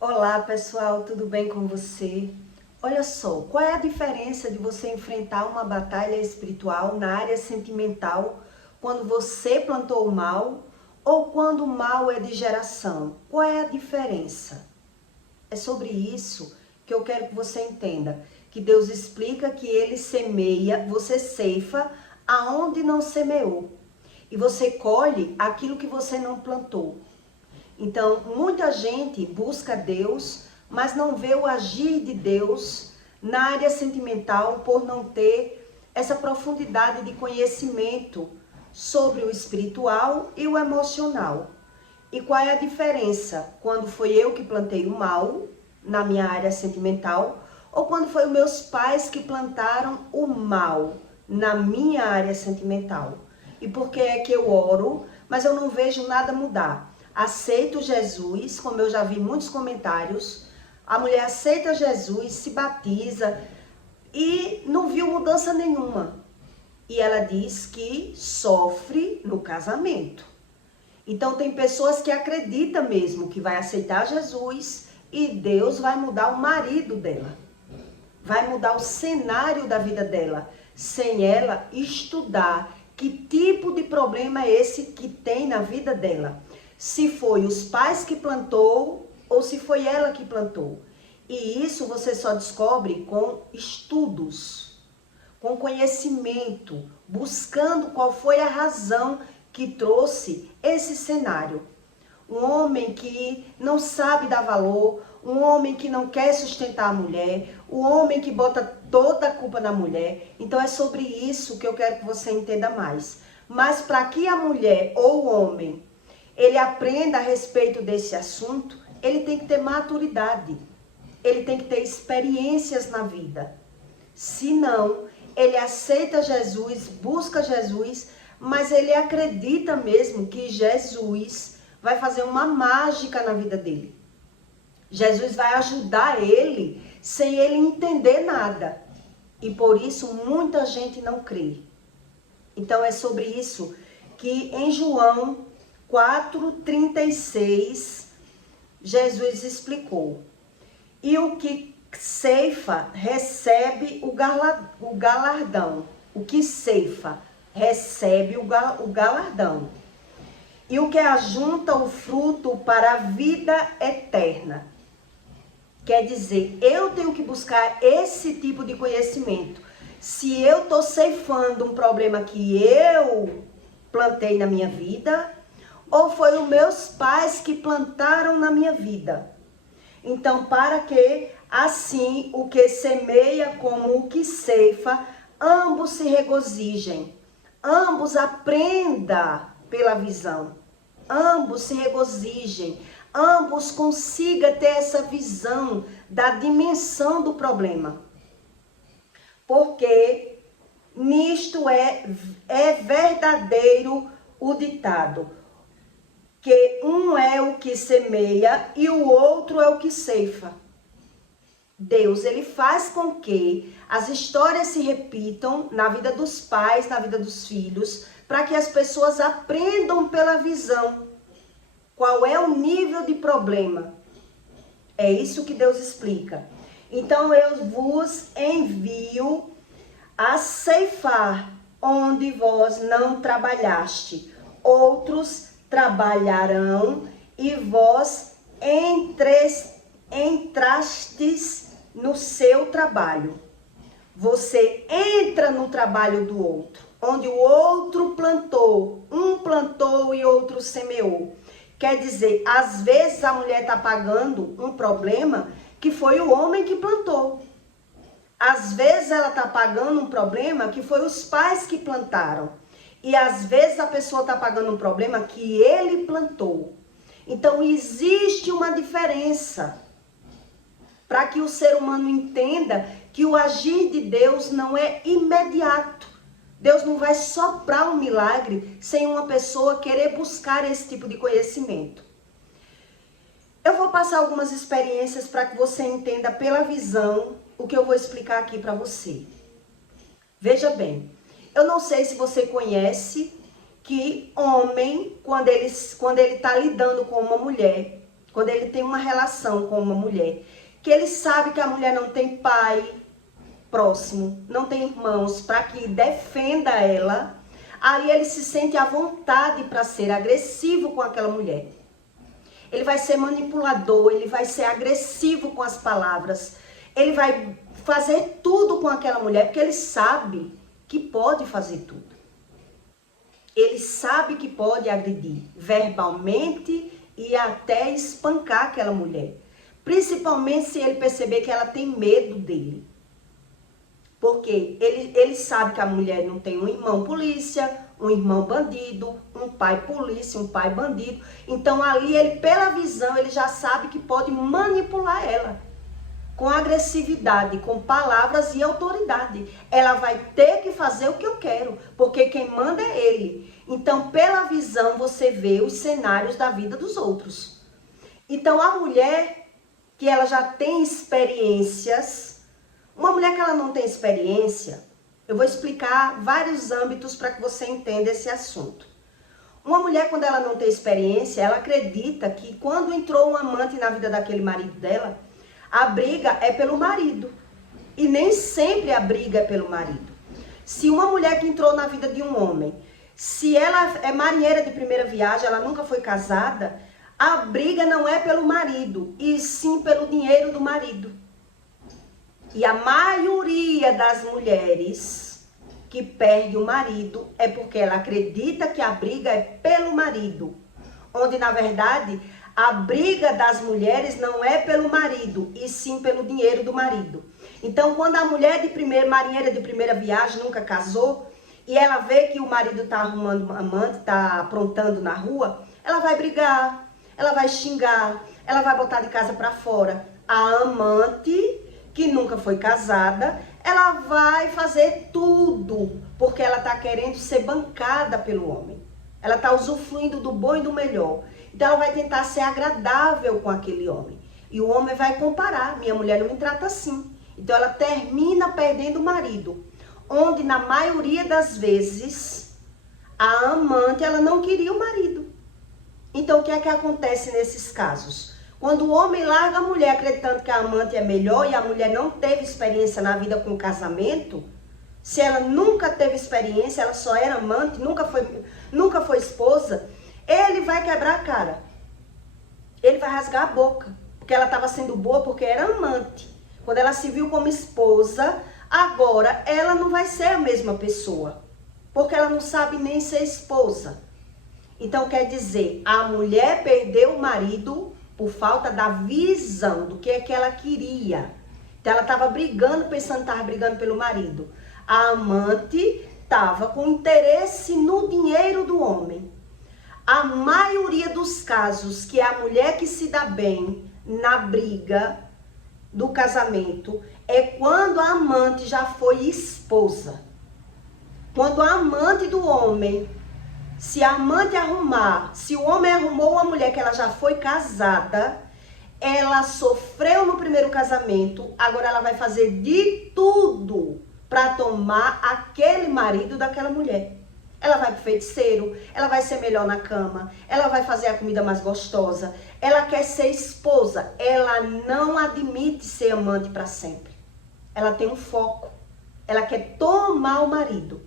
Olá pessoal, tudo bem com você? Olha só, qual é a diferença de você enfrentar uma batalha espiritual na área sentimental quando você plantou o mal ou quando o mal é de geração? Qual é a diferença? É sobre isso que eu quero que você entenda. Que Deus explica que Ele semeia, você ceifa aonde não semeou. E você colhe aquilo que você não plantou. Então, muita gente busca Deus, mas não vê o agir de Deus na área sentimental por não ter essa profundidade de conhecimento sobre o espiritual e o emocional. E qual é a diferença quando foi eu que plantei o mal na minha área sentimental ou quando foi os meus pais que plantaram o mal na minha área sentimental? E por que é que eu oro, mas eu não vejo nada mudar? Aceito Jesus, como eu já vi muitos comentários, a mulher aceita Jesus, se batiza e não viu mudança nenhuma. E ela diz que sofre no casamento. Então tem pessoas que acreditam mesmo que vai aceitar Jesus e Deus vai mudar o marido dela. Vai mudar o cenário da vida dela, sem ela estudar que tipo de problema é esse que tem na vida dela. Se foi os pais que plantou ou se foi ela que plantou. E isso você só descobre com estudos, com conhecimento, buscando qual foi a razão que trouxe esse cenário. Um homem que não sabe dar valor, um homem que não quer sustentar a mulher, um homem que bota toda a culpa na mulher. Então é sobre isso que eu quero que você entenda mais. Mas para que a mulher ou o homem ele aprenda a respeito desse assunto, ele tem que ter maturidade. Ele tem que ter experiências na vida. Se não, ele aceita Jesus, busca Jesus, mas ele acredita mesmo que Jesus vai fazer uma mágica na vida dele. Jesus vai ajudar ele sem ele entender nada. E por isso muita gente não crê. Então é sobre isso que em João 4,36 Jesus explicou. E o que ceifa recebe o galardão. O que ceifa recebe o galardão. E o que ajunta o fruto para a vida eterna. Quer dizer, eu tenho que buscar esse tipo de conhecimento. Se eu estou ceifando um problema que eu plantei na minha vida, ou foi os meus pais que plantaram na minha vida. Então, para que assim o que semeia como o que ceifa, ambos se regozijem, ambos aprendam pela visão, ambos se regozijem, ambos consigam ter essa visão da dimensão do problema. Porque nisto é verdadeiro o ditado, que um é o que semeia e o outro é o que ceifa. Deus, ele faz com que as histórias se repitam na vida dos pais, na vida dos filhos, para que as pessoas aprendam pela visão qual é o nível de problema. É isso que Deus explica. Então eu vos envio a ceifar onde vós não trabalhaste. Outros trabalharão e vós entrastes no seu trabalho. Você entra no trabalho do outro, onde o outro plantou, um plantou e outro semeou. Quer dizer, às vezes a mulher está pagando um problema que foi o homem que plantou. Às vezes ela está pagando um problema que foi os pais que plantaram. E às vezes a pessoa está pagando um problema que ele plantou. Então existe uma diferença para que o ser humano entenda que o agir de Deus não é imediato. Deus não vai soprar um milagre sem uma pessoa querer buscar esse tipo de conhecimento. Eu vou passar algumas experiências para que você entenda pela visão o que eu vou explicar aqui para você. Veja bem, eu não sei se você conhece que homem, quando ele está lidando com uma mulher, quando ele tem uma relação com uma mulher, que ele sabe que a mulher não tem pai próximo, não tem irmãos para que defenda ela, aí ele se sente à vontade para ser agressivo com aquela mulher. Ele vai ser manipulador, ele vai ser agressivo com as palavras, ele vai fazer tudo com aquela mulher, porque ele sabe que pode fazer tudo. Ele sabe que pode agredir verbalmente e até espancar aquela mulher. Principalmente se ele perceber que ela tem medo dele. Porque ele sabe que a mulher não tem um irmão polícia, um irmão bandido, um pai polícia, um pai bandido. Então ali ele, pela visão, ele já sabe que pode manipular ela. Com agressividade, com palavras e autoridade. Ela vai ter que fazer o que eu quero, porque quem manda é ele. Então, pela visão, você vê os cenários da vida dos outros. Então, a mulher que ela já tem experiências, uma mulher que ela não tem experiência, eu vou explicar vários âmbitos para que você entenda esse assunto. Uma mulher, quando ela não tem experiência, ela acredita que quando entrou um amante na vida daquele marido dela, a briga é pelo marido. E nem sempre a briga é pelo marido. Se uma mulher que entrou na vida de um homem, se ela é marinheira de primeira viagem, ela nunca foi casada, a briga não é pelo marido, e sim pelo dinheiro do marido. E a maioria das mulheres que perde o marido é porque ela acredita que a briga é pelo marido. Onde, na verdade, a briga das mulheres não é pelo marido, e sim pelo dinheiro do marido. Então, quando a mulher marinheira de primeira viagem nunca casou, e ela vê que o marido está arrumando amante, está aprontando na rua, ela vai brigar, ela vai xingar, ela vai botar de casa para fora. A amante, que nunca foi casada, ela vai fazer tudo, porque ela está querendo ser bancada pelo homem. Ela está usufruindo do bom e do melhor. Então ela vai tentar ser agradável com aquele homem. E o homem vai comparar, minha mulher não me trata assim. Então ela termina perdendo o marido. Onde na maioria das vezes, a amante ela não queria o marido. Então o que é que acontece nesses casos? Quando o homem larga a mulher acreditando que a amante é melhor e a mulher não teve experiência na vida com o casamento, se ela nunca teve experiência, ela só era amante, nunca foi esposa, ele vai quebrar a cara. Ele vai rasgar a boca. Porque ela estava sendo boa porque era amante. Quando ela se viu como esposa, agora ela não vai ser a mesma pessoa. Porque ela não sabe nem ser esposa. Então quer dizer, a mulher perdeu o marido por falta da visão do que é que ela queria. Então ela estava brigando, pensando que estava brigando pelo marido. A amante estava com interesse no dinheiro do homem. A maioria dos casos que é a mulher que se dá bem na briga do casamento é quando a amante já foi esposa. Quando a amante do homem, se a amante arrumar, se o homem arrumou uma mulher que ela já foi casada, ela sofreu no primeiro casamento, agora ela vai fazer de tudo para tomar aquele marido daquela mulher. Ela vai pro feiticeiro, ela vai ser melhor na cama, ela vai fazer a comida mais gostosa, ela quer ser esposa, ela não admite ser amante para sempre. Ela tem um foco, ela quer tomar o marido.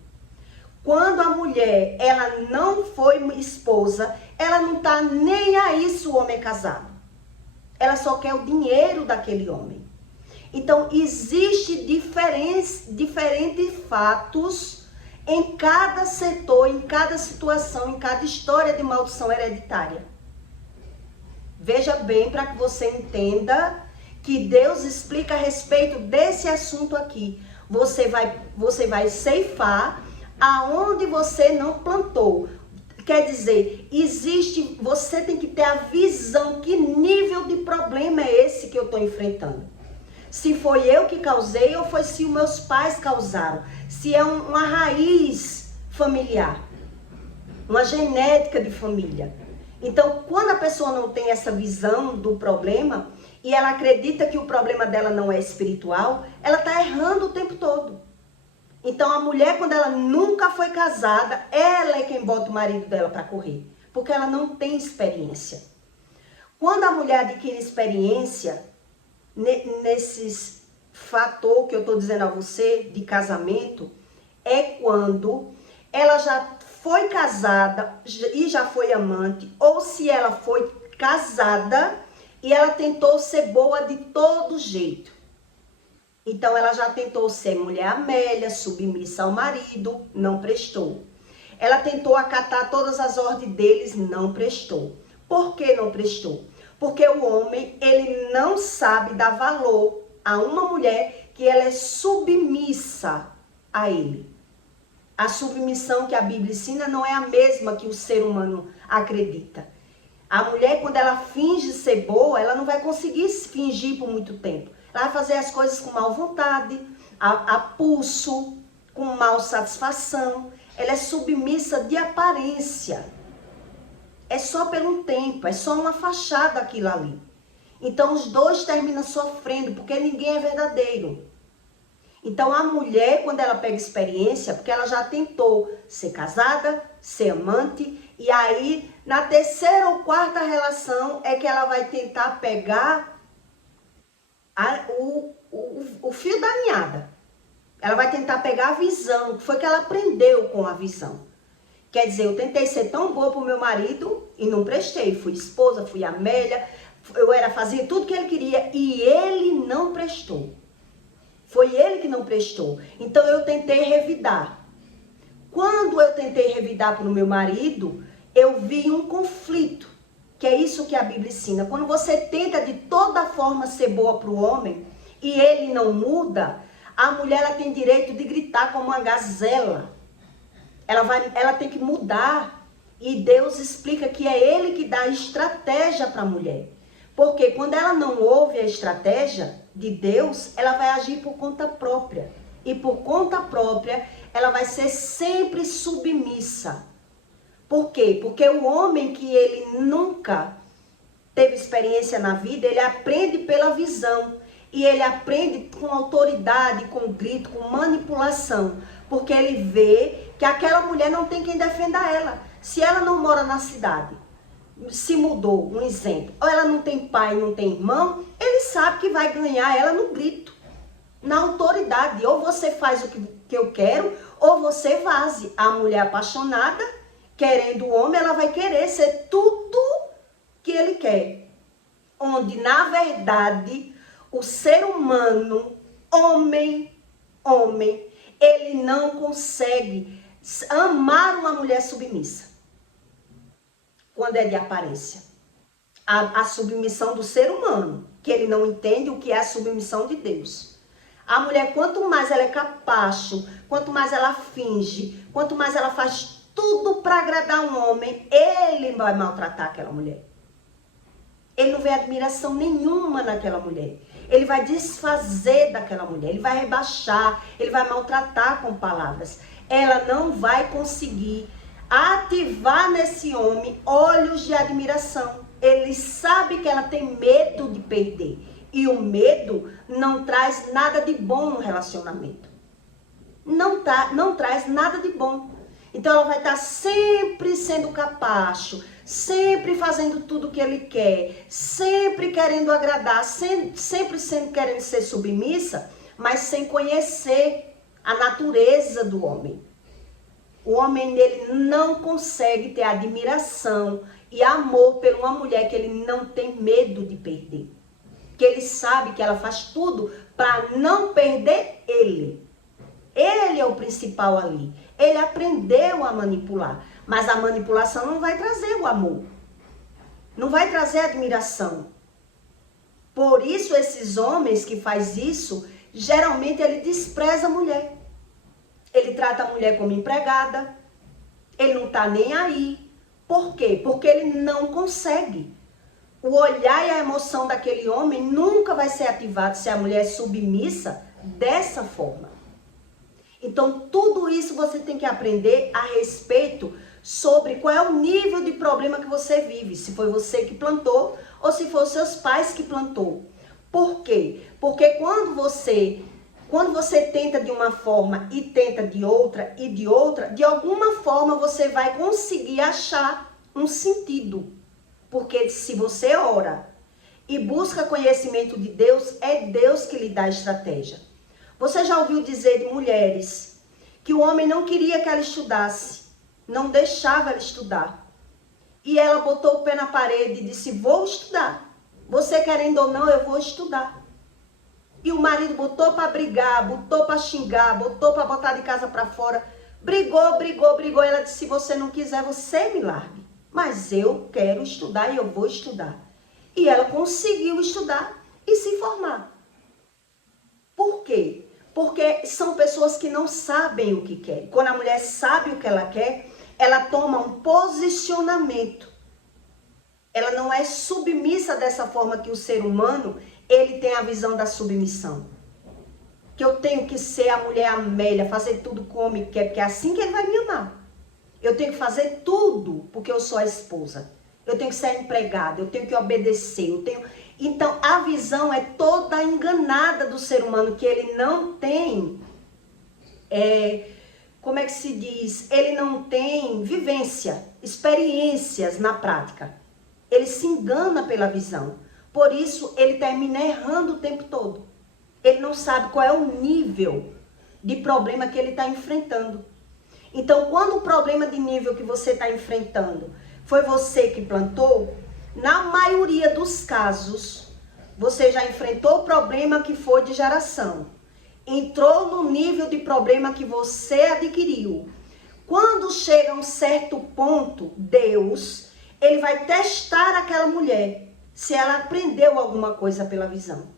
Quando a mulher, ela não foi esposa, ela não tá nem aí se o homem é casado. Ela só quer o dinheiro daquele homem. Então, existe diferentes fatos em cada setor, em cada situação, em cada história de maldição hereditária. Veja bem para que você entenda que Deus explica a respeito desse assunto aqui. Você vai ceifar aonde você não plantou. Quer dizer, você tem que ter a visão, que nível de problema é esse que eu estou enfrentando. Se foi eu que causei ou foi se os meus pais causaram. Se é uma raiz familiar, uma genética de família. Então, quando a pessoa não tem essa visão do problema e ela acredita que o problema dela não é espiritual, ela está errando o tempo todo. Então, a mulher, quando ela nunca foi casada, ela é quem bota o marido dela para correr. Porque ela não tem experiência. Quando a mulher adquire experiência nesses fator que eu estou dizendo a você de casamento, é quando ela já foi casada e já foi amante, ou se ela foi casada e ela tentou ser boa de todo jeito. Então ela já tentou ser mulher amélia, submissa ao marido, não prestou. Ela tentou acatar todas as ordens deles, não prestou. Por que não prestou? Porque o homem, ele não sabe dar valor a uma mulher que ela é submissa a ele. A submissão que a Bíblia ensina não é a mesma que o ser humano acredita. A mulher, quando ela finge ser boa, ela não vai conseguir fingir por muito tempo. Ela vai fazer as coisas com mal vontade, a pulso, com mal satisfação. Ela é submissa de aparência. É só por um tempo, é só uma fachada aquilo ali. Então os dois terminam sofrendo, porque ninguém é verdadeiro. Então a mulher, quando ela pega experiência, porque ela já tentou ser casada, ser amante, e aí na terceira ou quarta relação é que ela vai tentar pegar o fio da meada. Ela vai tentar pegar a visão, que foi que ela aprendeu com a visão. Quer dizer, eu tentei ser tão boa pro meu marido e não prestei. Fui esposa, fui amélia, fazia tudo que ele queria e ele não prestou. Foi ele que não prestou. Então eu tentei revidar. Quando eu tentei revidar para o meu marido, eu vi um conflito. Que é isso que a Bíblia ensina. Quando você tenta de toda forma ser boa para o homem e ele não muda, a mulher ela tem direito de gritar como uma gazela. Ela tem que mudar. E Deus explica que é Ele que dá estratégia para a mulher. Porque quando ela não ouve a estratégia de Deus, ela vai agir por conta própria. E por conta própria, ela vai ser sempre submissa. Por quê? Porque o homem que ele nunca teve experiência na vida, ele aprende pela visão. E ele aprende com autoridade, com grito, com manipulação. Porque ele vê que aquela mulher não tem quem defenda ela. Se ela não mora na cidade, se mudou, um exemplo, ou ela não tem pai, não tem irmão, ele sabe que vai ganhar ela no grito, na autoridade. Ou você faz o que eu quero, ou você vaze. A mulher apaixonada, querendo o homem, ela vai querer ser tudo que ele quer. Onde, na verdade, o ser humano, homem, ele não consegue amar uma mulher submissa. Quando é de aparência. A submissão do ser humano, que ele não entende o que é a submissão de Deus. A mulher, quanto mais ela é capacho, quanto mais ela finge, quanto mais ela faz tudo para agradar um homem, ele vai maltratar aquela mulher. Ele não vê admiração nenhuma naquela mulher. Ele vai desfazer daquela mulher, ele vai rebaixar, ele vai maltratar com palavras. Ela não vai conseguir ativar nesse homem olhos de admiração. Ele sabe que ela tem medo de perder. E o medo não traz nada de bom no relacionamento. Não traz nada de bom. Então ela vai estar sempre sendo capacho, sempre fazendo tudo o que ele quer, sempre querendo agradar, sempre querendo ser submissa, mas sem conhecer a natureza do homem. O homem dele não consegue ter admiração e amor por uma mulher que ele não tem medo de perder. Que ele sabe que ela faz tudo para não perder ele. Ele é o principal ali. Ele aprendeu a manipular. Mas a manipulação não vai trazer o amor. Não vai trazer a admiração. Por isso, esses homens que fazem isso, geralmente ele despreza a mulher. Ele trata a mulher como empregada. Ele não está nem aí. Por quê? Porque ele não consegue. O olhar e a emoção daquele homem nunca vai ser ativado se a mulher é submissa dessa forma. Então, tudo isso você tem que aprender a respeito sobre qual é o nível de problema que você vive. Se foi você que plantou ou se foi os seus pais que plantou. Por quê? Porque quando você tenta de uma forma e tenta de outra, de alguma forma você vai conseguir achar um sentido. Porque se você ora e busca conhecimento de Deus, é Deus que lhe dá estratégia. Você já ouviu dizer de mulheres que o homem não queria que ela estudasse, não deixava ela estudar. E ela botou o pé na parede e disse, vou estudar. Você querendo ou não, eu vou estudar. E o marido botou para brigar, botou para xingar, botou para botar de casa para fora. Brigou. Ela disse, se você não quiser, você me largue. Mas eu quero estudar e eu vou estudar. E ela conseguiu estudar e se formar. Por quê? Porque são pessoas que não sabem o que querem. Quando a mulher sabe o que ela quer, ela toma um posicionamento. Ela não é submissa dessa forma que o ser humano, ele tem a visão da submissão. Que eu tenho que ser a mulher Amélia, fazer tudo como ele quer, porque é assim que ele vai me amar. Eu tenho que fazer tudo porque eu sou a esposa. Eu tenho que ser empregada, eu tenho que obedecer, Então, a visão é toda enganada do ser humano, que ele não tem, como é que se diz? Ele não tem vivência, experiências na prática. Ele se engana pela visão. Por isso, ele termina errando o tempo todo. Ele não sabe qual é o nível de problema que ele está enfrentando. Então, quando o problema de nível que você está enfrentando foi você que plantou, na maioria dos casos, você já enfrentou o problema que foi de geração. Entrou no nível de problema que você adquiriu. Quando chega a um certo ponto, Deus, ele vai testar aquela mulher, se ela aprendeu alguma coisa pela visão.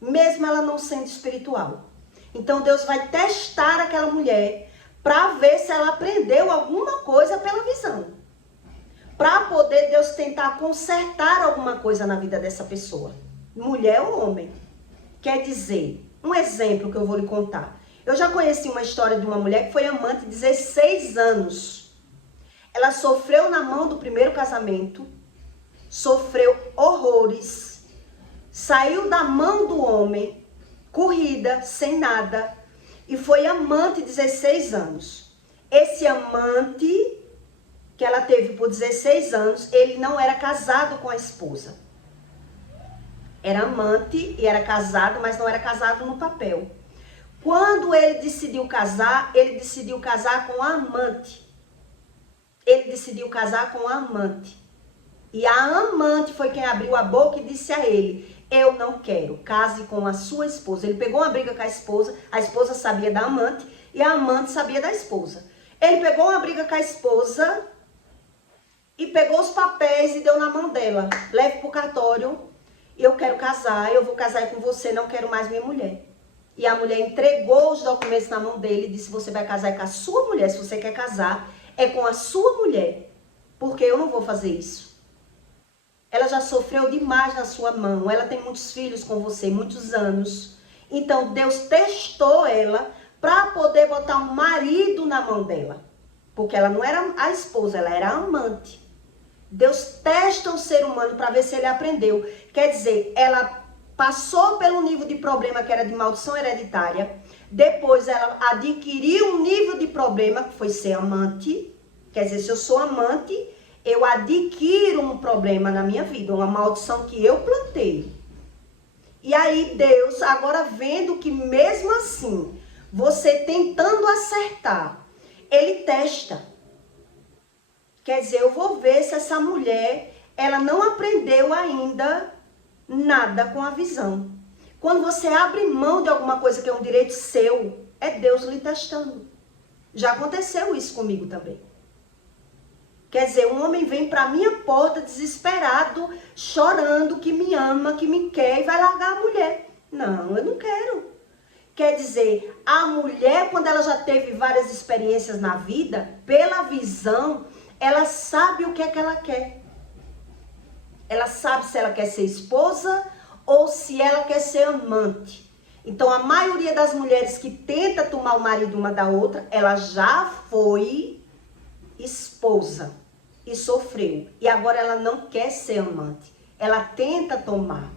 Mesmo ela não sendo espiritual. Então, Deus vai testar aquela mulher para ver se ela aprendeu alguma coisa pela visão. Para poder Deus tentar consertar alguma coisa na vida dessa pessoa. Mulher ou homem. Quer dizer, um exemplo que eu vou lhe contar. Eu já conheci uma história de uma mulher que foi amante 16 anos. Ela sofreu na mão do primeiro casamento. Sofreu horrores. Saiu da mão do homem, corrida, sem nada. E foi amante 16 anos. Esse amante que ela teve por 16 anos, ele não era casado com a esposa. Era amante e era casado, mas não era casado no papel. Quando ele decidiu casar com a amante. Ele decidiu casar com a amante. E a amante foi quem abriu a boca e disse a ele, eu não quero, case com a sua esposa. Ele pegou uma briga com a esposa sabia da amante e a amante sabia da esposa. Ele pegou uma briga com a esposa e pegou os papéis e deu na mão dela. Leve para o cartório, eu quero casar, eu vou casar com você, não quero mais minha mulher. E a mulher entregou os documentos na mão dele e disse, você vai casar com a sua mulher, se você quer casar, é com a sua mulher, porque eu não vou fazer isso. Ela já sofreu demais na sua mão, ela tem muitos filhos com você, muitos anos. Então Deus testou ela para poder botar um marido na mão dela. Porque ela não era a esposa, ela era a amante. Deus testa o ser humano para ver se ele aprendeu. Quer dizer, ela passou pelo nível de problema que era de maldição hereditária. Depois ela adquiriu um nível de problema que foi ser amante. Quer dizer, se eu sou amante, eu adquiro um problema na minha vida, uma maldição que eu plantei. E aí Deus, agora vendo que mesmo assim, você tentando acertar, ele testa. Quer dizer, eu vou ver se essa mulher, ela não aprendeu ainda nada com a visão. Quando você abre mão de alguma coisa que é um direito seu, é Deus lhe testando. Já aconteceu isso comigo também. Quer dizer, um homem vem para minha porta desesperado, chorando, que me ama, que me quer e vai largar a mulher. Não, eu não quero. Quer dizer, a mulher, quando ela já teve várias experiências na vida, pela visão, ela sabe o que é que ela quer. Ela sabe se ela quer ser esposa ou se ela quer ser amante. Então, a maioria das mulheres que tenta tomar o marido uma da outra, ela já foi esposa e sofreu. E agora ela não quer ser amante. Ela tenta tomar.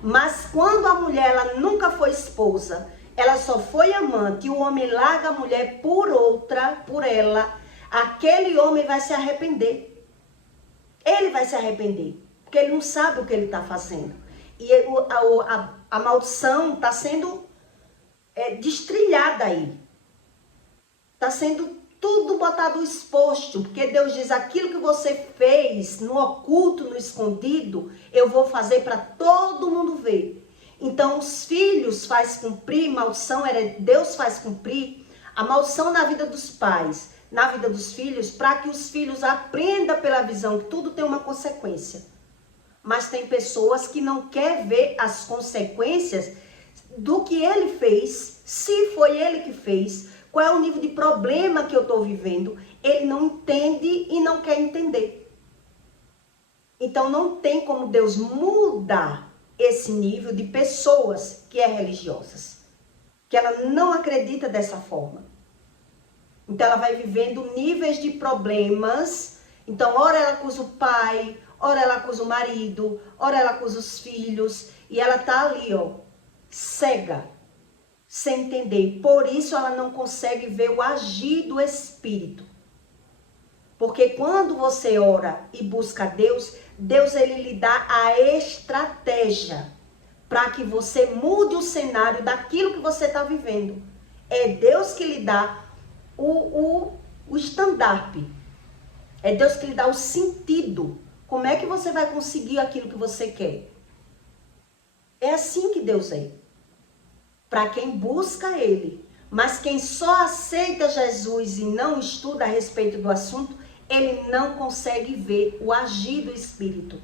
Mas quando a mulher, ela nunca foi esposa, ela só foi amante e o homem larga a mulher por outra, por ela, aquele homem vai se arrepender. Ele vai se arrepender, porque ele não sabe o que ele está fazendo. E a maldição está sendo destrilhada aí. Está sendo tudo botado exposto, porque Deus diz, aquilo que você fez no oculto, no escondido, eu vou fazer para todo mundo ver. Então os filhos faz cumprir, maldição Deus faz cumprir a maldição na vida dos pais, na vida dos filhos, para que os filhos aprendam pela visão que tudo tem uma consequência. Mas tem pessoas que não querem ver as consequências do que ele fez, se foi ele que fez, qual é o nível de problema que eu estou vivendo, ele não entende e não quer entender. Então não tem como Deus mudar esse nível de pessoas que é religiosas, que ela não acredita dessa forma. Então ela vai vivendo níveis de problemas. Então ora ela acusa o pai, ora ela acusa o marido, ora ela acusa os filhos, e ela tá ali, cega, sem entender. Por isso ela não consegue ver o agir do Espírito. Porque quando você ora e busca Deus, Deus ele lhe dá a estratégia para que você mude o cenário daquilo que você está vivendo. É Deus que lhe dá o estandarte. É Deus que lhe dá o sentido. Como é que você vai conseguir aquilo que você quer? É assim que Deus é. Para quem busca Ele. Mas quem só aceita Jesus e não estuda a respeito do assunto, ele não consegue ver o agir do Espírito.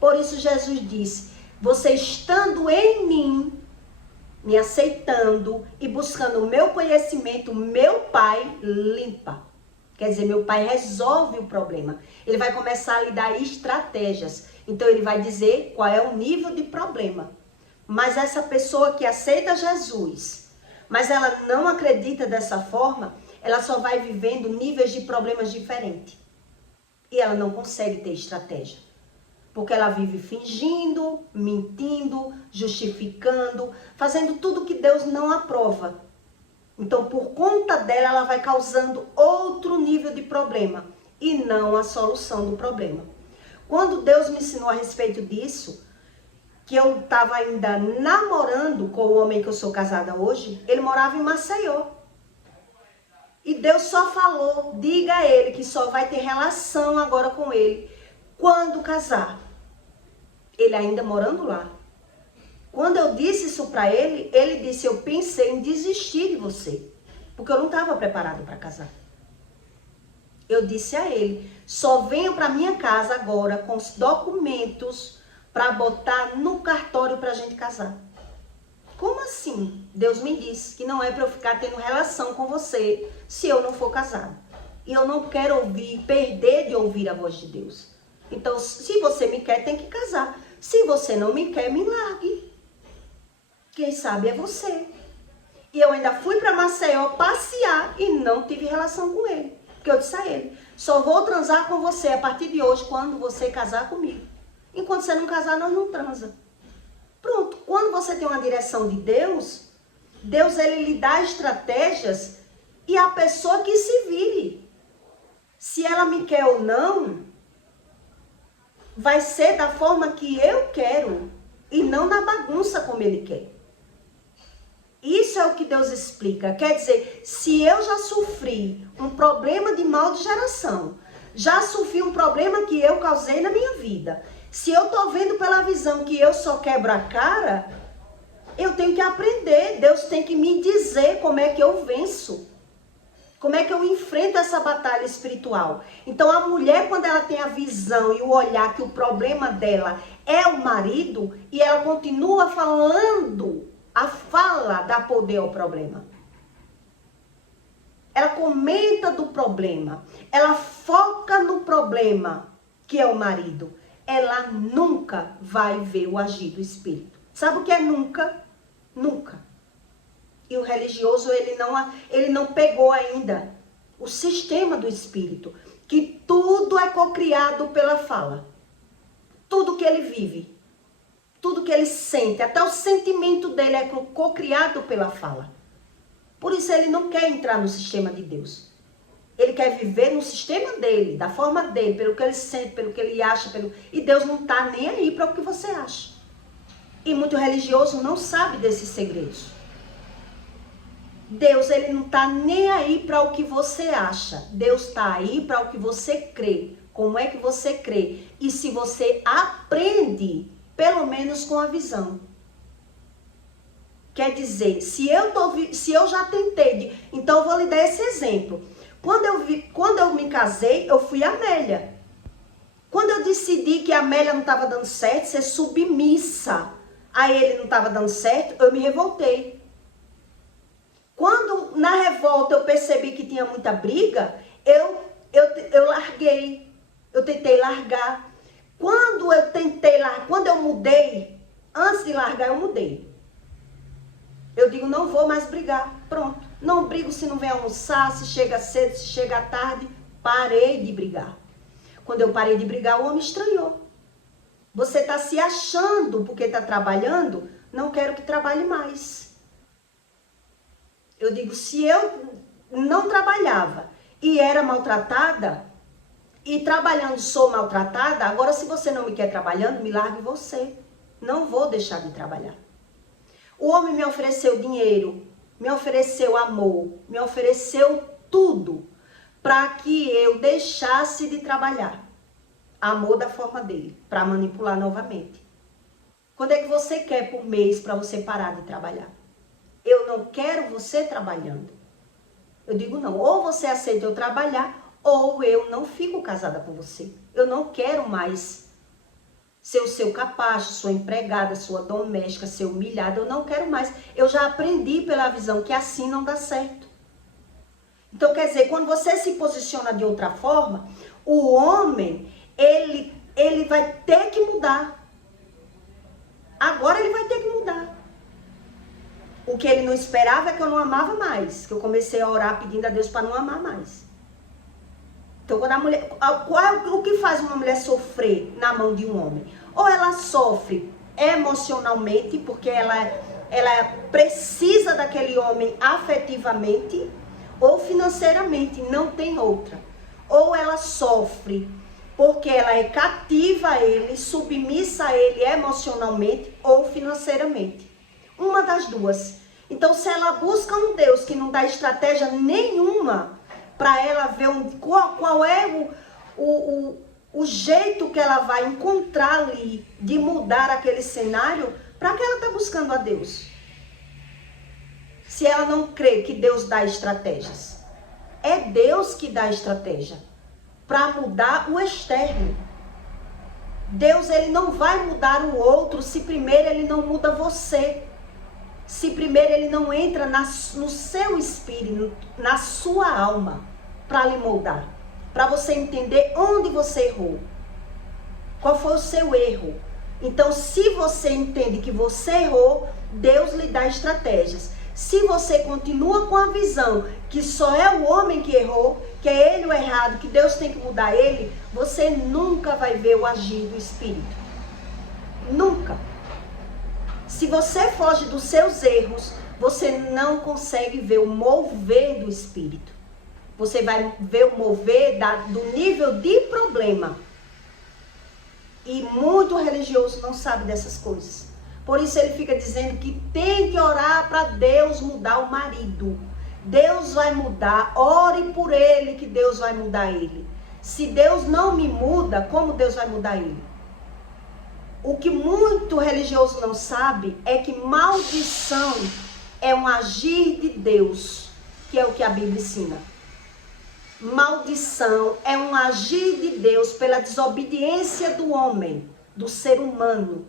Por isso Jesus disse, você estando em mim, me aceitando e buscando o meu conhecimento, meu Pai limpa. Quer dizer, meu Pai resolve o problema. Ele vai começar a lhe dar estratégias. Então ele vai dizer qual é o nível de problema. Mas essa pessoa que aceita Jesus, mas ela não acredita dessa forma, ela só vai vivendo níveis de problemas diferentes. E ela não consegue ter estratégia. Porque ela vive fingindo, mentindo, justificando, fazendo tudo que Deus não aprova. Então, por conta dela, ela vai causando outro nível de problema e não a solução do problema. Quando Deus me ensinou a respeito disso, que eu estava ainda namorando com o homem que eu sou casada hoje, ele morava em Maceió. E Deus só falou, diga a ele que só vai ter relação agora com ele quando casar. Ele ainda morando lá. Quando eu disse isso para ele, ele disse, eu pensei em desistir de você, porque eu não estava preparado para casar. Eu disse a ele, só venha para minha casa agora com os documentos para botar no cartório para a gente casar. Como assim? Deus me disse que não é para eu ficar tendo relação com você se eu não for casado. E eu não quero perder de ouvir a voz de Deus. Então, se você me quer, tem que casar. Se você não me quer, me largue. Quem sabe é você. E eu ainda fui para Maceió passear e não tive relação com ele. Porque eu disse a ele, só vou transar com você a partir de hoje quando você casar comigo. Enquanto você não casar, nós não transa. Pronto, quando você tem uma direção de Deus, Deus ele lhe dá estratégias e a pessoa que se vire. Se ela me quer ou não, vai ser da forma que eu quero e não na bagunça como ele quer. Isso é o que Deus explica. Quer dizer, se eu já sofri um problema de mal de geração, já sofri um problema que eu causei na minha vida, se eu tô vendo pela visão que eu só quebro a cara, eu tenho que aprender. Deus tem que me dizer como é que eu venço. Como é que eu enfrento essa batalha espiritual. Então a mulher, quando ela tem a visão e o olhar que o problema dela é o marido, e ela continua falando, a fala dá poder ao problema. Ela comenta do problema. Ela foca no problema, que é o marido. Ela nunca vai ver o agir do Espírito. Sabe o que é nunca? Nunca. E o religioso, ele não pegou ainda o sistema do Espírito, que tudo é cocriado pela fala. Tudo que ele vive, tudo que ele sente, até o sentimento dele é cocriado pela fala. Por isso ele não quer entrar no sistema de Deus. Ele quer viver no sistema dele, da forma dele, pelo que ele sente, pelo que ele acha, e Deus não está nem aí para o que você acha. E muito religioso não sabe desses segredos. Deus, ele não está nem aí para o que você acha. Deus está aí para o que você crê. Como é que você crê? E se você aprende, pelo menos com a visão. Quer dizer, se eu já tentei, então eu vou lhe dar esse exemplo. Quando eu me casei, eu fui Amélia. Quando eu decidi que a Amélia não estava dando certo, ser submissa a ele não estava dando certo, eu me revoltei. Quando na revolta eu percebi que tinha muita briga, eu larguei. Eu tentei largar. Quando eu mudei, antes de largar eu mudei. Eu digo, não vou mais brigar. Pronto. Não brigo se não vem almoçar, se chega cedo, se chega tarde. Parei de brigar. Quando eu parei de brigar, o homem estranhou. Você está se achando porque está trabalhando? Não quero que trabalhe mais. Eu digo, se eu não trabalhava e era maltratada, e trabalhando sou maltratada, agora se você não me quer trabalhando, me largue você. Não vou deixar de trabalhar. O homem me ofereceu dinheiro, me ofereceu amor, me ofereceu tudo para que eu deixasse de trabalhar. Amor da forma dele, para manipular novamente. Quando é que você quer por mês para você parar de trabalhar? Eu não quero você trabalhando. Eu digo não, ou você aceita eu trabalhar, ou eu não fico casada com você. Eu não quero mais ser o seu capacho, sua empregada, sua doméstica, ser humilhada. Eu não quero mais. Eu já aprendi pela visão que assim não dá certo. Então, quer dizer, quando você se posiciona de outra forma, o homem, ele vai ter que mudar. Agora ele vai ter que mudar. O que ele não esperava é que eu não amava mais. Que eu comecei a orar pedindo a Deus para não amar mais. Então, quando a mulher, o que faz uma mulher sofrer na mão de um homem? Ou ela sofre emocionalmente, porque ela precisa daquele homem afetivamente, ou financeiramente, não tem outra. Ou ela sofre porque ela é cativa a ele, submissa a ele emocionalmente ou financeiramente. Uma das duas. Então, se ela busca um Deus que não dá estratégia nenhuma para ela ver qual é o jeito que ela vai encontrar ali de mudar aquele cenário, para que ela está buscando a Deus? Se ela não crê que Deus dá estratégias. É Deus que dá estratégia para mudar o externo. Deus, ele não vai mudar o outro se primeiro ele não muda você. Se primeiro ele não entra no seu espírito, na sua alma, para lhe moldar. Para você entender onde você errou. Qual foi o seu erro. Então, se você entende que você errou, Deus lhe dá estratégias. Se você continua com a visão que só é o homem que errou, que é ele o errado, que Deus tem que mudar ele, você nunca vai ver o agir do Espírito. Nunca. Se você foge dos seus erros, você não consegue ver o mover do Espírito. Você vai ver o mover do nível de problema. E muito religioso não sabe dessas coisas. Por isso ele fica dizendo que tem que orar para Deus mudar o marido. Deus vai mudar, ore por ele que Deus vai mudar ele. Se Deus não me muda, como Deus vai mudar ele? O que muito religioso não sabe é que maldição é um agir de Deus, que é o que a Bíblia ensina. Maldição é um agir de Deus pela desobediência do homem, do ser humano.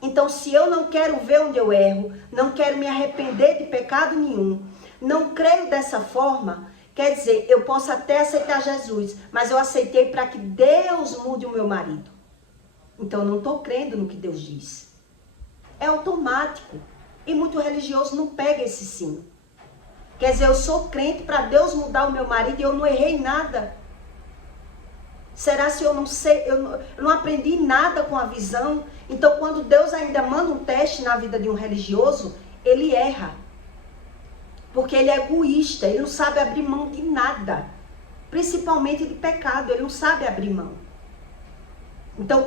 Então, se eu não quero ver onde eu erro, não quero me arrepender de pecado nenhum, não creio dessa forma, quer dizer, eu posso até aceitar Jesus, mas eu aceitei para que Deus mude o meu marido. Então, eu não estou crendo no que Deus diz. É automático. E muito religioso não pega esse sim. Quer dizer, eu sou crente para Deus mudar o meu marido e eu não errei nada. Será se eu não sei, eu não aprendi nada com a visão? Então, quando Deus ainda manda um teste na vida de um religioso, ele erra. Porque ele é egoísta, ele não sabe abrir mão de nada. principalmente de pecado, ele não sabe abrir mão. Então,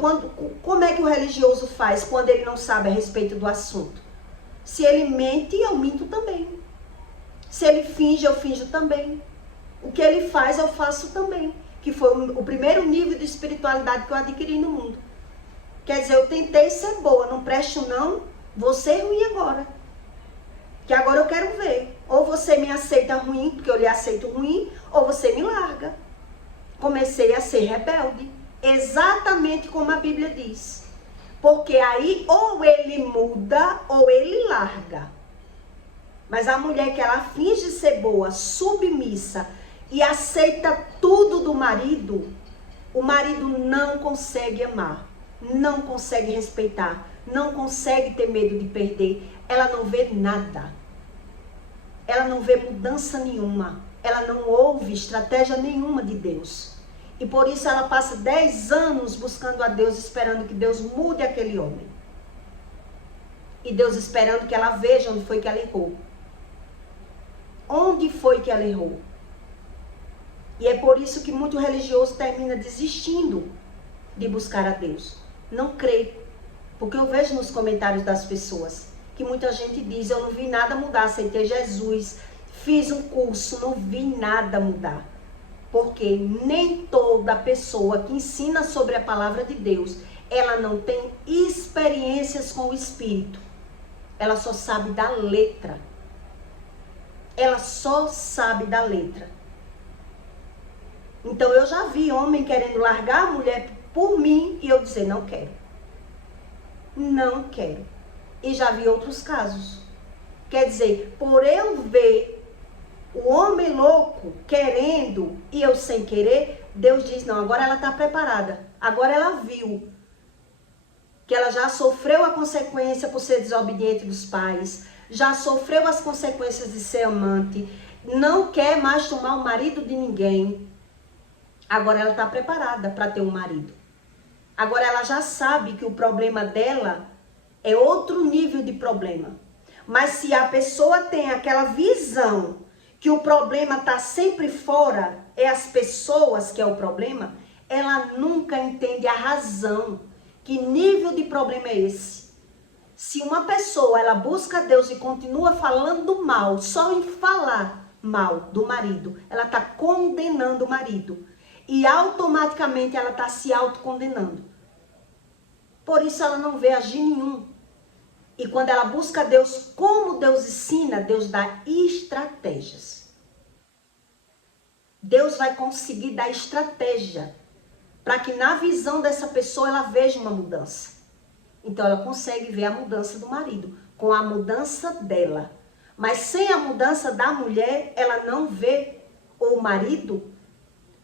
como é que o religioso faz quando ele não sabe a respeito do assunto? Se ele mente, eu minto também. Se ele finge, eu finjo também. O que ele faz, eu faço também. Que foi o primeiro nível de espiritualidade que eu adquiri no mundo. Quer dizer, eu tentei ser boa, não presto não, vou ser ruim agora. Que agora eu quero ver. Ou você me aceita ruim, porque eu lhe aceito ruim, ou você me larga. Comecei a ser rebelde. Exatamente como a Bíblia diz. Porque aí ou ele muda ou ele larga. Mas a mulher que ela finge ser boa, submissa e aceita tudo do marido, o marido não consegue amar, não consegue respeitar, não consegue ter medo de perder. Ela não vê nada. Ela não vê mudança nenhuma. Ela não ouve estratégia nenhuma de Deus. E por isso ela passa 10 anos buscando a Deus, esperando que Deus mude aquele homem. E Deus esperando que ela veja onde foi que ela errou. Onde foi que ela errou? E é por isso que muito religioso termina desistindo de buscar a Deus. Não crê. Porque eu vejo nos comentários das pessoas que muita gente diz, eu não vi nada mudar, aceitei Jesus, fiz um curso, não vi nada mudar. Porque nem toda pessoa que ensina sobre a palavra de Deus, ela não tem experiências com o Espírito. Ela só sabe da letra. Ela só sabe da letra. Então eu já vi homem querendo largar a mulher por mim e eu dizer, não quero. Não quero. E já vi outros casos. Quer dizer, por eu ver o homem louco querendo e eu sem querer, Deus diz, não, agora ela está preparada. Agora ela viu que ela já sofreu a consequência por ser desobediente dos pais, já sofreu as consequências de ser amante, não quer mais tomar o marido de ninguém. Agora ela está preparada para ter um marido. Agora ela já sabe que o problema dela é outro nível de problema. Mas se a pessoa tem aquela visão que o problema está sempre fora, é as pessoas que é o problema, ela nunca entende a razão. Que nível de problema é esse? Se uma pessoa, ela busca Deus e continua falando mal, só em falar mal do marido, ela está condenando o marido. E automaticamente ela está se autocondenando. Por isso ela não vê agir nenhum. E quando ela busca Deus, como Deus ensina, Deus dá estratégias. Deus vai conseguir dar estratégia para que na visão dessa pessoa ela veja uma mudança. Então ela consegue ver a mudança do marido, com a mudança dela. Mas sem a mudança da mulher, ela não vê o marido.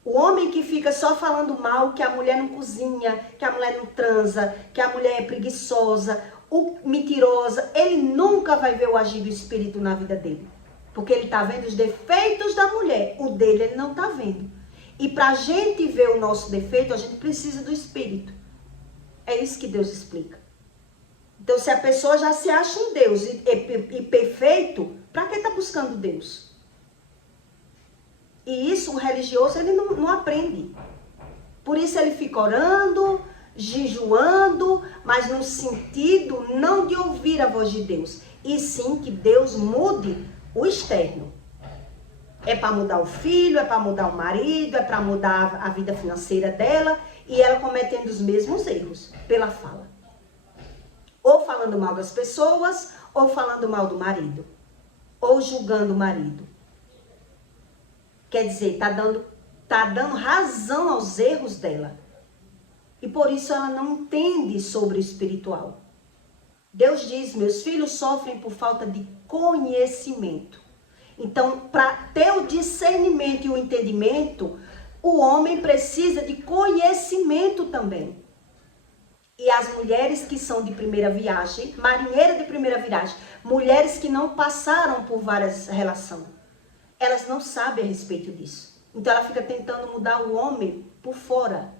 O homem que fica só falando mal, que a mulher não cozinha, que a mulher não transa, que a mulher é preguiçosa, mentirosa, ele nunca vai ver o agir do Espírito na vida dele. Porque ele está vendo os defeitos da mulher, o dele ele não está vendo. E para a gente ver o nosso defeito, a gente precisa do Espírito. É isso que Deus explica. Então, se a pessoa já se acha um Deus e perfeito, para que está buscando Deus? E isso o religioso ele não aprende. Por isso ele fica orando, jejuando, mas no sentido não de ouvir a voz de Deus, e sim que Deus mude o externo. É para mudar o filho, é para mudar o marido, é para mudar a vida financeira dela, e ela cometendo os mesmos erros pela fala. Ou falando mal das pessoas, ou falando mal do marido, ou julgando o marido. Quer dizer, tá dando razão aos erros dela. E por isso ela não entende sobre o espiritual. Deus diz, meus filhos sofrem por falta de conhecimento. Então, para ter o discernimento e o entendimento, o homem precisa de conhecimento também. E as mulheres que são de primeira viagem, marinheira de primeira viagem, mulheres que não passaram por várias relações, elas não sabem a respeito disso. Então ela fica tentando mudar o homem por fora,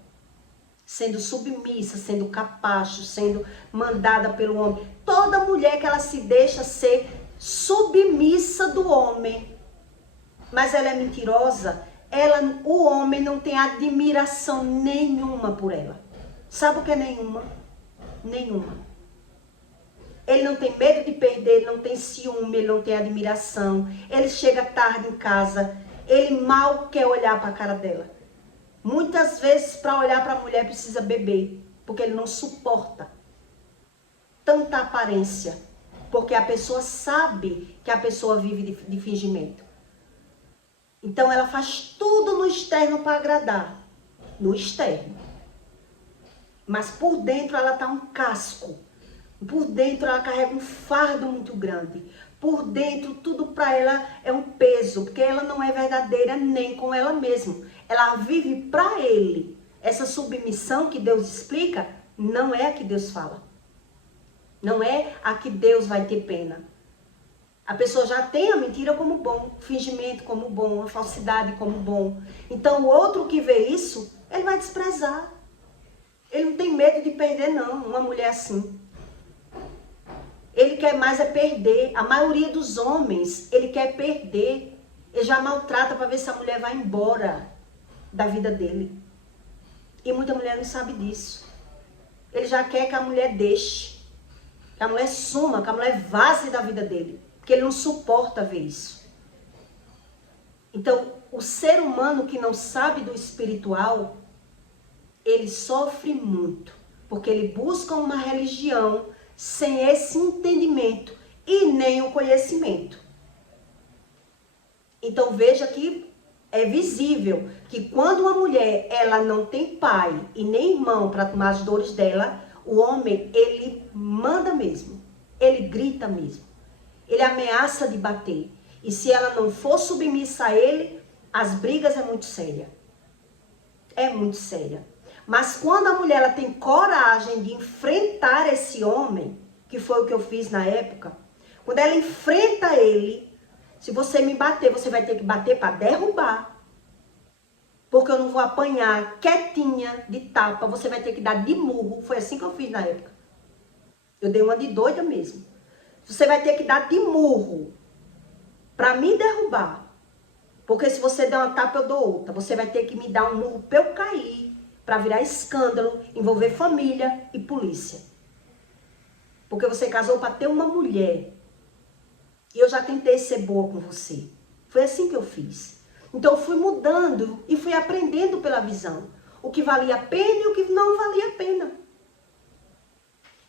sendo submissa, sendo capacho, sendo mandada pelo homem. Toda mulher que ela se deixa ser submissa do homem, mas ela é mentirosa, o homem não tem admiração nenhuma por ela. Sabe o que é nenhuma? Nenhuma. Ele não tem medo de perder, ele não tem ciúme, ele não tem admiração. Ele chega tarde em casa, ele mal quer olhar para a cara dela. Muitas vezes, para olhar para a mulher, precisa beber, porque ele não suporta tanta aparência. Porque a pessoa sabe que a pessoa vive de fingimento. Então, ela faz tudo no externo para agradar. No externo. Mas por dentro, ela tá um casco. Por dentro, ela carrega um fardo muito grande. Por dentro, tudo para ela é um peso. Porque ela não é verdadeira nem com ela mesma. Ela vive para ele. Essa submissão que Deus explica, não é a que Deus fala. Não é a que Deus vai ter pena. A pessoa já tem a mentira como bom, o fingimento como bom, a falsidade como bom. Então, o outro que vê isso, ele vai desprezar. Ele não tem medo de perder, não, uma mulher assim. Ele quer mais é perder. A maioria dos homens, ele quer perder. Ele já maltrata para ver se a mulher vai embora da vida dele. E muita mulher não sabe disso. Ele já quer que a mulher deixe. Que a mulher suma, que a mulher vaze da vida dele. Porque ele não suporta ver isso. Então, o ser humano que não sabe do espiritual, ele sofre muito. Porque ele busca uma religião sem esse entendimento e nem o conhecimento. Então, veja que é visível que quando uma mulher ela não tem pai e nem irmão para tomar as dores dela, o homem, ele manda mesmo. Ele grita mesmo. Ele ameaça de bater. E se ela não for submissa a ele, as brigas é muito séria. É muito séria. Mas quando a mulher ela tem coragem de enfrentar esse homem, que foi o que eu fiz na época, quando ela enfrenta ele, se você me bater, você vai ter que bater para derrubar. Porque eu não vou apanhar quietinha de tapa, você vai ter que dar de murro. Foi assim que eu fiz na época. Eu dei uma de doida mesmo. Você vai ter que dar de murro para me derrubar. Porque se você der uma tapa, eu dou outra. Você vai ter que me dar um murro para eu cair, para virar escândalo, envolver família e polícia. Porque você casou para ter uma mulher. E eu já tentei ser boa com você. Foi assim que eu fiz. Então eu fui mudando e fui aprendendo pela visão. O que valia a pena e o que não valia a pena.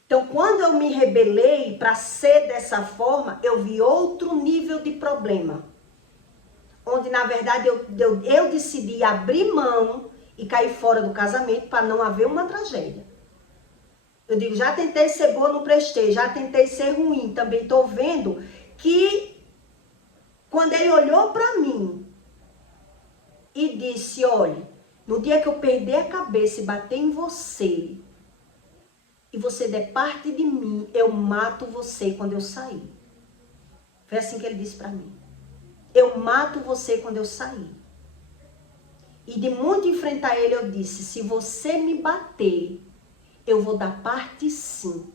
Então, quando eu me rebelei para ser dessa forma, eu vi outro nível de problema. Onde, na verdade, eu decidi abrir mão e cair fora do casamento para não haver uma tragédia. Eu digo, já tentei ser boa, não prestei. Já tentei ser ruim, também estou vendo que quando ele olhou para mim e disse, olha, no dia que eu perder a cabeça e bater em você, e você der parte de mim, eu mato você quando eu sair. Foi assim que ele disse para mim. Eu mato você quando eu sair. E de muito enfrentar ele, eu disse, se você me bater, eu vou dar parte sim.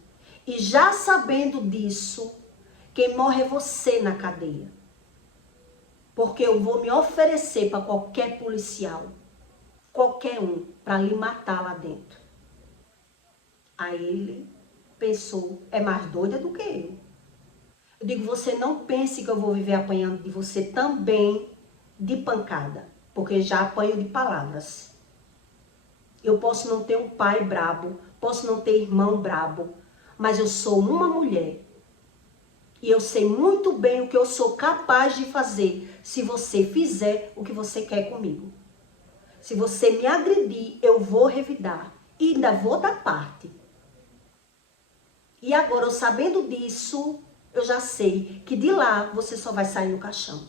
E já sabendo disso, quem morre é você na cadeia. Porque eu vou me oferecer para qualquer policial, qualquer um, para lhe matar lá dentro. Aí ele pensou, é mais doida do que eu. Eu digo, você não pense que eu vou viver apanhando de você também de pancada. Porque já apanho de palavras. Eu posso não ter um pai brabo, posso não ter irmão brabo, mas eu sou uma mulher. E eu sei muito bem o que eu sou capaz de fazer se você fizer o que você quer comigo. Se você me agredir, eu vou revidar. E ainda vou dar parte. E agora, eu sabendo disso, eu já sei que de lá você só vai sair no caixão.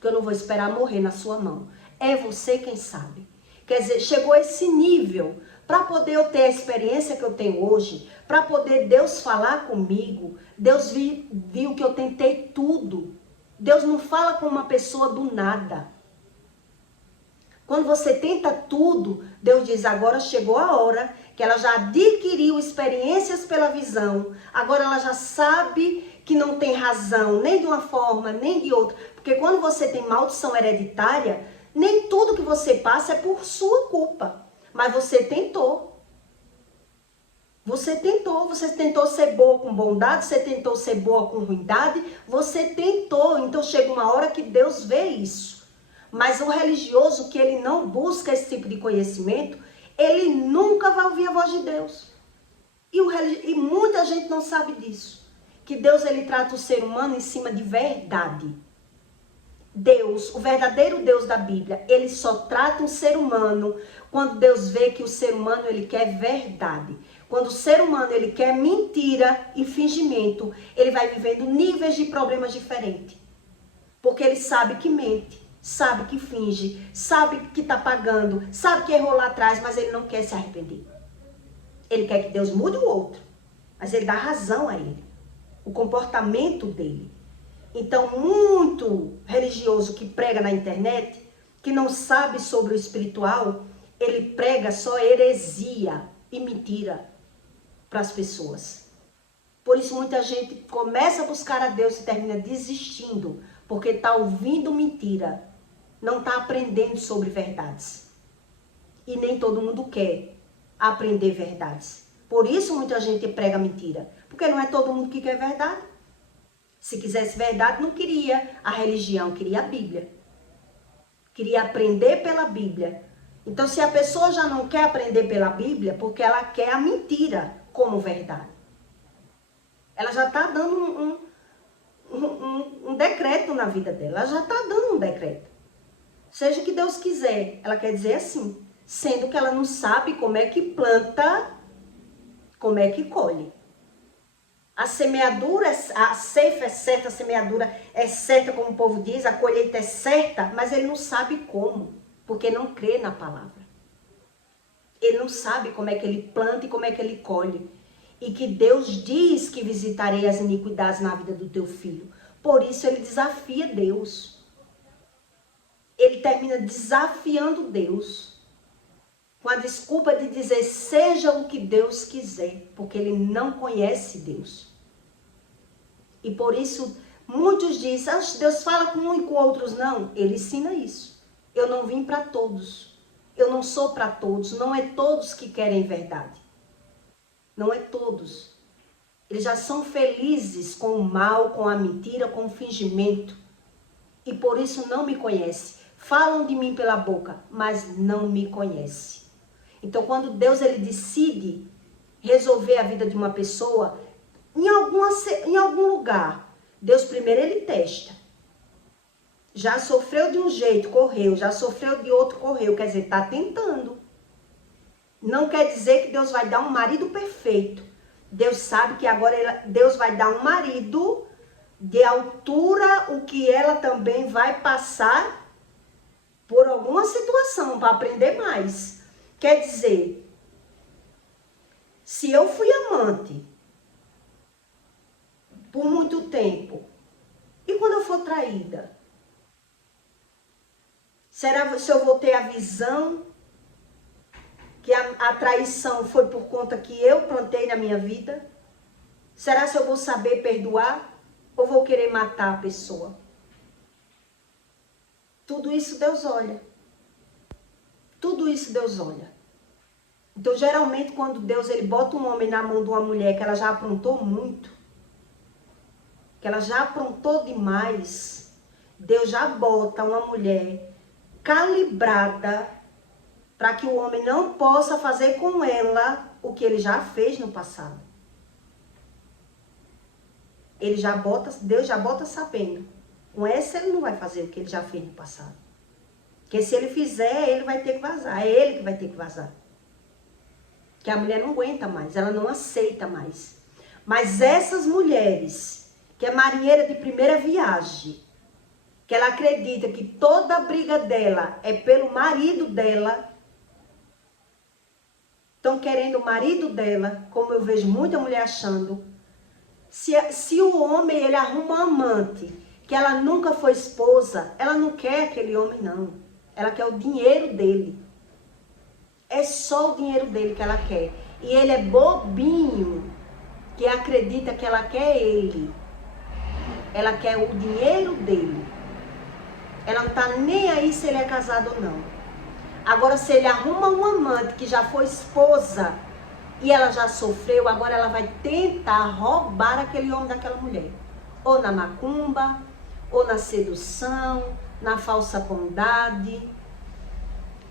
Que eu não vou esperar morrer na sua mão. É você quem sabe. Quer dizer, chegou a esse nível para poder eu ter a experiência que eu tenho hoje, para poder Deus falar comigo. Deus viu que eu tentei tudo. Deus não fala com uma pessoa do nada. Quando você tenta tudo, Deus diz, agora chegou a hora que ela já adquiriu experiências pela visão. Agora ela já sabe que não tem razão, nem de uma forma, nem de outra. Porque quando você tem maldição hereditária, Nem tudo que você passa é por sua culpa, mas você tentou. Você tentou ser boa com bondade, você tentou ser boa com ruindade, você tentou. Então chega uma hora que Deus vê isso. Mas o religioso que ele não busca esse tipo de conhecimento, ele nunca vai ouvir a voz de Deus. E muita gente não sabe disso. Que Deus ele trata o ser humano em cima de verdade. Deus, o verdadeiro Deus da Bíblia, ele só trata um ser humano quando Deus vê que o ser humano ele quer verdade. Quando o ser humano ele quer mentira e fingimento, ele vai vivendo níveis de problemas diferentes. Porque ele sabe que mente, sabe que finge, sabe que está pagando, sabe que errou lá atrás, mas ele não quer se arrepender. Ele quer que Deus mude o outro, mas ele dá razão a ele, o comportamento dele. Então, muito religioso que prega na internet, que não sabe sobre o espiritual, ele prega só heresia e mentira para as pessoas. Por isso, muita gente começa a buscar a Deus e termina desistindo, porque está ouvindo mentira, não está aprendendo sobre verdades. E nem todo mundo quer aprender verdades. Por isso, muita gente prega mentira, porque não é todo mundo que quer verdade. Se quisesse verdade, não queria a religião, queria a Bíblia. Queria aprender pela Bíblia. Então, se a pessoa já não quer aprender pela Bíblia, porque ela quer a mentira como verdade. Ela já está dando um decreto na vida dela. Ela já está dando um decreto. Seja o que Deus quiser. Ela quer dizer assim. Sendo que ela não sabe como é que planta, como é que colhe. A semeadura, a ceifa é certa, a semeadura é certa, como o povo diz, a colheita é certa, mas ele não sabe como, porque não crê na palavra. Ele não sabe como é que ele planta e como é que ele colhe. E que Deus diz que visitarei as iniquidades na vida do teu filho. Por isso ele desafia Deus. Ele termina desafiando Deus. Com a desculpa de dizer, seja o que Deus quiser, porque ele não conhece Deus. E por isso, muitos dizem, Deus fala com um e com outros. Não, ele ensina isso. Eu não vim para todos. Eu não sou para todos. Não é todos que querem verdade. Não é todos. Eles já são felizes com o mal, com a mentira, com o fingimento. E por isso não me conhecem. Falam de mim pela boca, mas não me conhecem. Então, quando Deus ele decide resolver a vida de uma pessoa, em algum lugar, Deus primeiro ele testa. Já sofreu de um jeito, correu. Já sofreu de outro, correu. Quer dizer, está tentando. Não quer dizer que Deus vai dar um marido perfeito. Deus sabe que agora Deus vai dar um marido de altura, o que ela também vai passar por alguma situação para aprender mais. Quer dizer, se eu fui amante por muito tempo, e quando eu for traída? Será se eu vou ter a visão que a traição foi por conta que eu plantei na minha vida? Será se eu vou saber perdoar ou vou querer matar a pessoa? Tudo isso Deus olha. Tudo isso Deus olha. Então, geralmente, quando Deus ele bota um homem na mão de uma mulher que ela já aprontou muito, que ela já aprontou demais, Deus já bota uma mulher calibrada para que o homem não possa fazer com ela o que ele já fez no passado. Deus já bota sabendo. Com essa ele não vai fazer o que ele já fez no passado. Porque se ele fizer, ele vai ter que vazar. É ele que vai ter que vazar. Que a mulher não aguenta mais, ela não aceita mais. Mas essas mulheres, que é marinheira de primeira viagem, que ela acredita que toda a briga dela é pelo marido dela, estão querendo o marido dela, como eu vejo muita mulher achando. Se o homem ele arruma um amante, que ela nunca foi esposa, ela não quer aquele homem não. Ela quer o dinheiro dele. É só o dinheiro dele que ela quer. E ele é bobinho, que acredita que ela quer ele. Ela quer o dinheiro dele. Ela não tá nem aí se ele é casado ou não. Agora, se ele arruma um amante que já foi esposa e ela já sofreu, agora ela vai tentar roubar aquele homem daquela mulher. Ou na macumba, ou na sedução, na falsa bondade.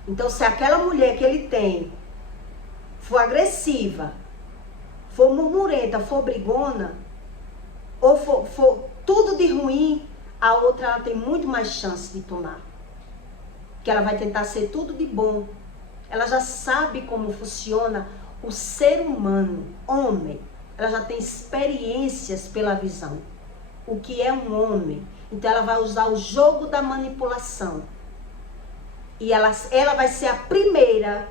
Então, se aquela mulher que ele tem for agressiva, for murmurenta, for brigona, ou for tudo de ruim, a outra ela tem muito mais chance de tomar. Que ela vai tentar ser tudo de bom. Ela já sabe como funciona o ser humano, homem. Ela já tem experiências pela visão. O que é um homem. Então ela vai usar o jogo da manipulação. E ela vai ser a primeira.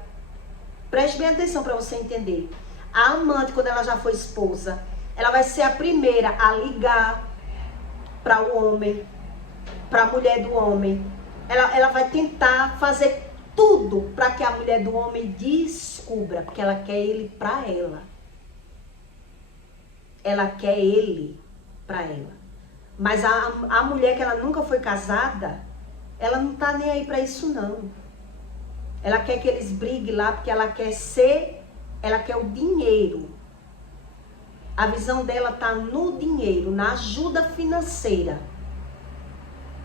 Preste bem atenção para você entender. A amante, quando ela já foi esposa, ela vai ser a primeira a ligar para o homem, para a mulher do homem. Ela vai tentar fazer tudo para que a mulher do homem descubra, porque ela quer ele para ela. Ela quer ele para ela. Mas a mulher que ela nunca foi casada, ela não tá nem aí para isso não. Ela quer que eles briguem lá porque ela quer o dinheiro. A visão dela tá no dinheiro, na ajuda financeira.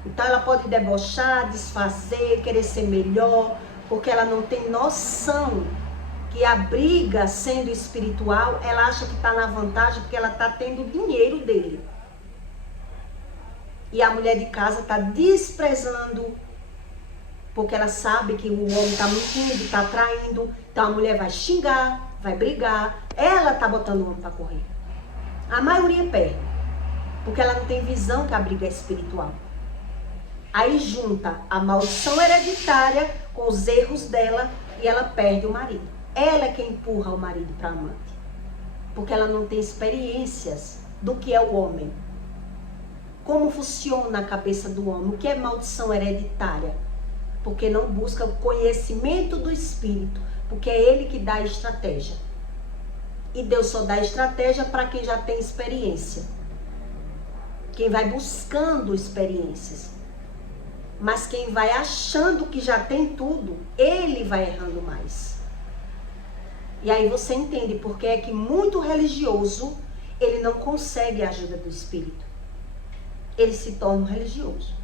Então ela pode debochar, desfazer, querer ser melhor, porque ela não tem noção que a briga sendo espiritual, ela acha que está na vantagem porque ela está tendo o dinheiro dele. E a mulher de casa está desprezando, porque ela sabe que o homem está mentindo, está traindo. Então a mulher vai xingar, vai brigar. Ela está botando o homem para correr. A maioria perde, porque ela não tem visão que a briga é espiritual. Aí junta a maldição hereditária com os erros dela e ela perde o marido. Ela é quem empurra o marido para a amante. Porque ela não tem experiências do que é o homem. Como funciona a cabeça do homem? O que é maldição hereditária? Porque não busca o conhecimento do espírito. Porque é ele que dá a estratégia. E Deus só dá estratégia para quem já tem experiência. Quem vai buscando experiências. Mas quem vai achando que já tem tudo, ele vai errando mais. E aí você entende porque é que muito religioso, ele não consegue a ajuda do Espírito. Ele se torna um religioso.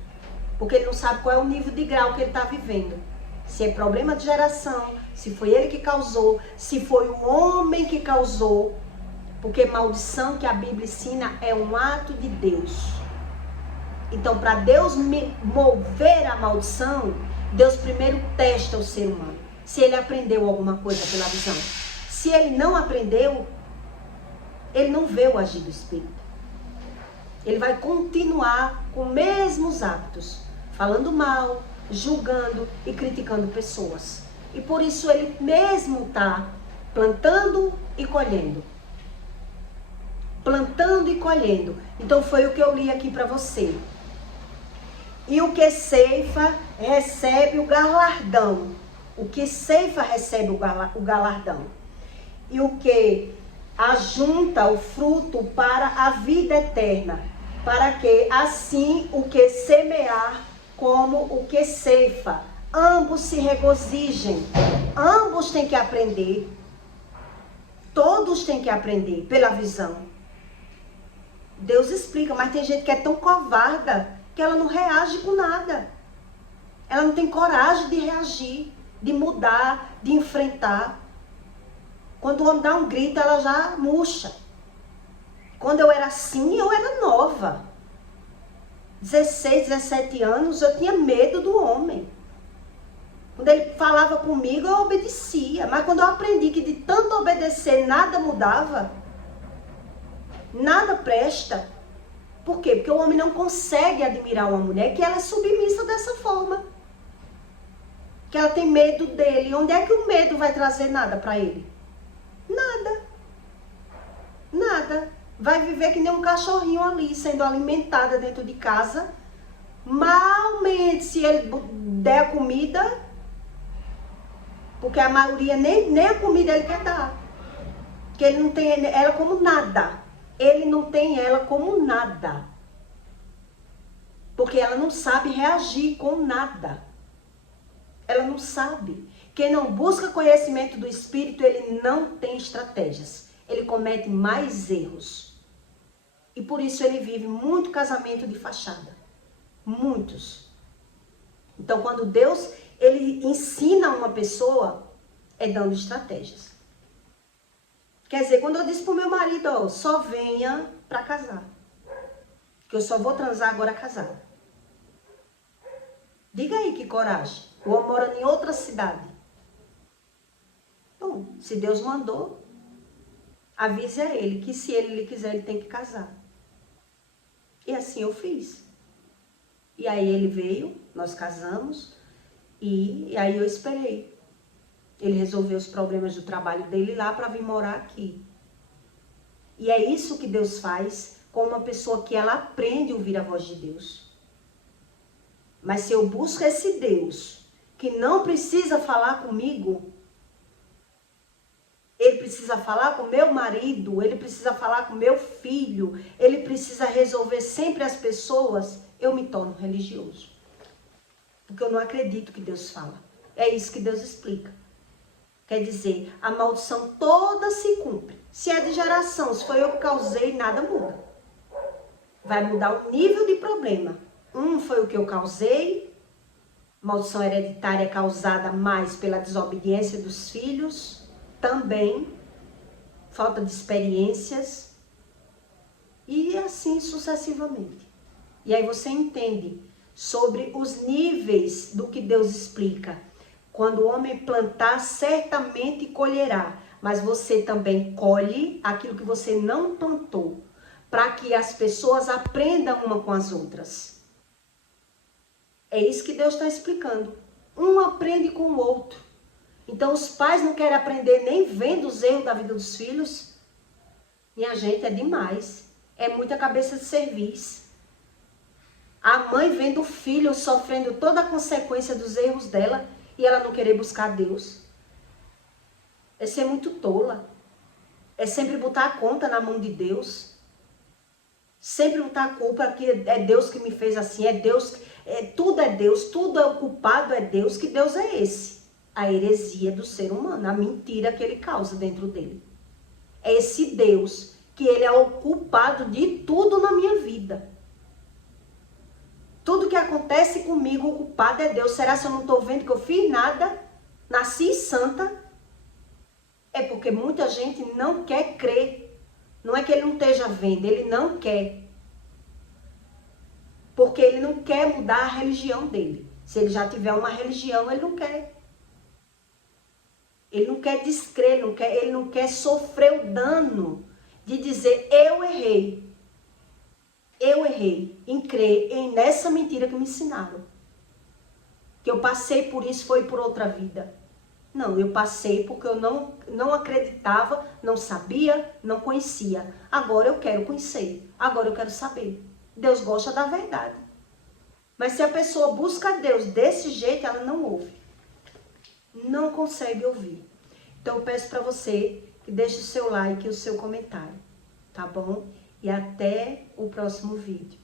Porque ele não sabe qual é o nível de grau que ele está vivendo. Se é problema de geração, se foi ele que causou, se foi o homem que causou. Porque maldição que a Bíblia ensina é um ato de Deus. Então, para Deus mover a maldição, Deus primeiro testa o ser humano. Se ele aprendeu alguma coisa pela visão. Se ele não aprendeu, ele não vê o agir do Espírito. Ele vai continuar com os mesmos hábitos, falando mal, julgando e criticando pessoas. E por isso ele mesmo está plantando e colhendo. Plantando e colhendo. Então foi o que eu li aqui para você. E o que ceifa recebe o galardão. O que ceifa recebe o galardão. E o que ajunta o fruto para a vida eterna. Para que assim o que semear como o que ceifa. Ambos se regozijem. Ambos têm que aprender. Todos têm que aprender pela visão. Deus explica, mas tem gente que é tão covarda que ela não reage com nada. Ela não tem coragem de reagir, de mudar, de enfrentar. Quando o homem dá um grito, ela já murcha. Quando eu era assim, eu era nova. 16, 17 anos, eu tinha medo do homem. Quando ele falava comigo, eu obedecia. Mas quando eu aprendi que de tanto obedecer, nada mudava, nada presta. Por quê? Porque o homem não consegue admirar uma mulher que ela é submissa dessa forma. Que ela tem medo dele. Onde é que o medo vai trazer nada para ele? Nada. Nada. Vai viver que nem um cachorrinho ali, sendo alimentada dentro de casa. Malmente, se ele der a comida, porque a maioria nem a comida ele quer dar. Porque ele não tem ela como nada. Ele não tem ela como nada. Porque ela não sabe reagir com nada. Ela não sabe. Quem não busca conhecimento do Espírito, ele não tem estratégias. Ele comete mais erros. E por isso ele vive muito casamento de fachada. Muitos. Então, quando Deus ele ensina uma pessoa, é dando estratégias. Quer dizer, quando eu disse pro meu marido, ó, só venha para casar. Que eu só vou transar agora casada. Diga aí que coragem. O homem mora em outra cidade. Bom, se Deus mandou, avise a ele que se ele quiser, ele tem que casar. E assim eu fiz. E aí ele veio, nós casamos, e aí eu esperei. Ele resolveu os problemas do trabalho dele lá para vir morar aqui. E é isso que Deus faz com uma pessoa que ela aprende a ouvir a voz de Deus. Mas se eu busco esse Deus que não precisa falar comigo, ele precisa falar com meu marido, ele precisa falar com meu filho, ele precisa resolver sempre as pessoas, eu me torno religioso. Porque eu não acredito que Deus fala. É isso que Deus explica. Quer dizer, a maldição toda se cumpre. Se é de geração, se foi eu que causei, nada muda. Vai mudar o nível de problema. Foi o que eu causei, maldição hereditária causada mais pela desobediência dos filhos, também, falta de experiências, e assim sucessivamente. E aí você entende sobre os níveis do que Deus explica. Quando o homem plantar, certamente colherá, mas você também colhe aquilo que você não plantou, para que as pessoas aprendam uma com as outras. É isso que Deus está explicando. Um aprende com o outro. Então os pais não querem aprender nem vendo os erros da vida dos filhos. Minha gente, é demais. É muita cabeça de serviço. A mãe vendo o filho sofrendo toda a consequência dos erros dela e ela não querer buscar Deus. É ser muito tola. É sempre botar a conta na mão de Deus. Sempre botar a culpa que é Deus que me fez assim, é Deus, tudo é Deus, tudo é o culpado é Deus. Que Deus é esse? A heresia do ser humano, a mentira que ele causa dentro dele. É esse Deus que ele é o culpado de tudo na minha vida. Tudo que acontece comigo, o culpado é Deus. Será que eu não estou vendo que eu fiz nada? Nasci santa? É porque muita gente não quer crer. Não é que ele não esteja vendo, ele não quer. Porque ele não quer mudar a religião dele. Se ele já tiver uma religião, ele não quer. Ele não quer descrer, ele não quer sofrer o dano de dizer, eu errei. Eu errei em crer nessa mentira que me ensinaram. Que eu passei por isso, foi por outra vida. Não, eu passei porque eu não acreditava, não sabia, não conhecia. Agora eu quero conhecer, agora eu quero saber. Deus gosta da verdade. Mas se a pessoa busca Deus desse jeito, ela não ouve. Não consegue ouvir. Então eu peço para você que deixe o seu like e o seu comentário, tá bom? E até o próximo vídeo.